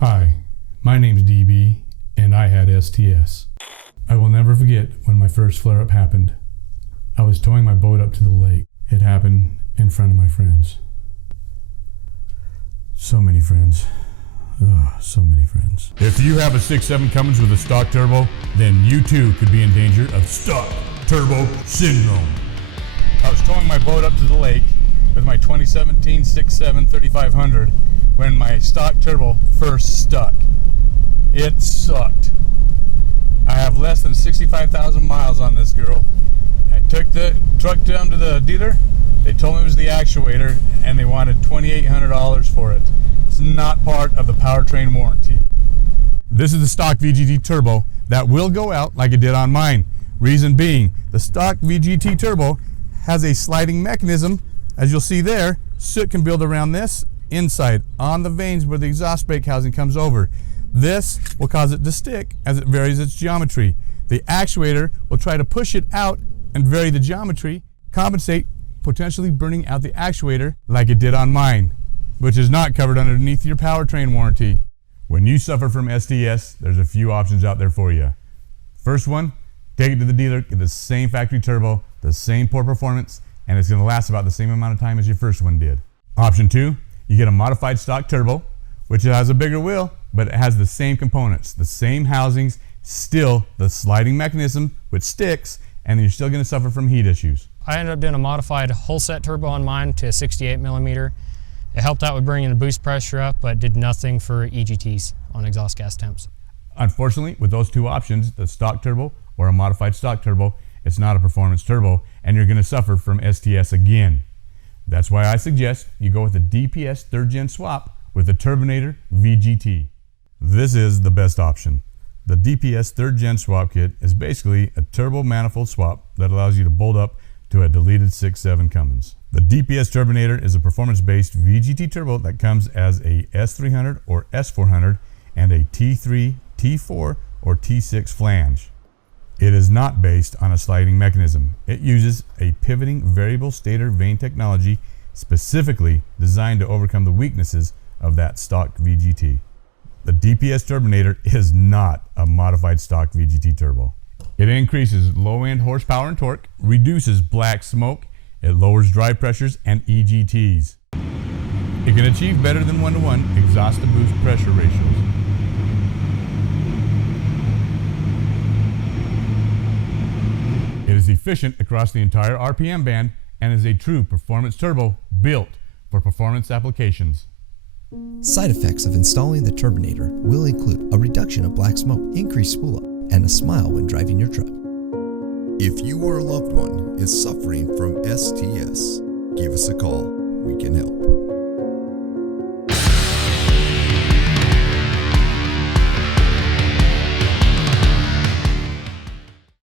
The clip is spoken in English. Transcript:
Hi, my name's DB, and I had STS. I will never forget when my first flare-up happened. I was towing my boat up to the lake. It happened in front of my friends. So many friends. Oh, so many friends. If you have a 6.7 Cummins with a stock turbo, then you too could be in danger of stock turbo syndrome. I was towing my boat up to the lake with my 2017 6.7 3500 when my stock turbo first stuck. It sucked. I have less than 65,000 miles on this girl. I took the truck down to the dealer. They told me it was the actuator and they wanted $2,800 for it. It's not part of the powertrain warranty. This is the stock VGT turbo that will go out like it did on mine. Reason being, the stock VGT turbo has a sliding mechanism. As you'll see there, soot can build around this inside on the vanes where the exhaust brake housing comes over. This will cause it to stick as it varies its geometry. The actuator will try to push it out and vary the geometry, compensate, potentially burning out the actuator like it did on mine, which is not covered underneath your powertrain warranty. When you suffer from STS, there's a few options out there for you. First one, take it to the dealer, get the same factory turbo, the same poor performance, and it's going to last about the same amount of time as your first one did. Option two, you get a modified stock turbo, which has a bigger wheel, but it has the same components, the same housings, still the sliding mechanism which sticks, and you're still going to suffer from heat issues. I ended up doing a modified whole set turbo on mine to a 68 millimeter. It helped out with bringing the boost pressure up, but did nothing for EGTs on exhaust gas temps. Unfortunately, with those two options, the stock turbo or a modified stock turbo, it's not a performance turbo, and you're going to suffer from STS again. That's why I suggest you go with the DPS 3rd Gen swap with the Turbonator VGT. This is the best option. The DPS 3rd Gen swap kit is basically a turbo manifold swap that allows you to bolt up to a deleted 6.7 Cummins. The DPS Turbonator is a performance-based VGT turbo that comes as a S300 or S400 and a T3, T4, or T6 flange. It is not based on a sliding mechanism. It uses a pivoting variable stator vane technology specifically designed to overcome the weaknesses of that stock VGT. The DPS Turbonator is not a modified stock VGT turbo. It increases low-end horsepower and torque, reduces black smoke, it lowers drive pressures and EGTs. It can achieve better than 1:1 exhaust to boost pressure ratios. It is efficient across the entire RPM band and is a true performance turbo built for performance applications. Side effects of installing the Turbonator will include a reduction of black smoke, increased spool up, and a smile when driving your truck. If you or a loved one is suffering from STS, give us a call. We can help.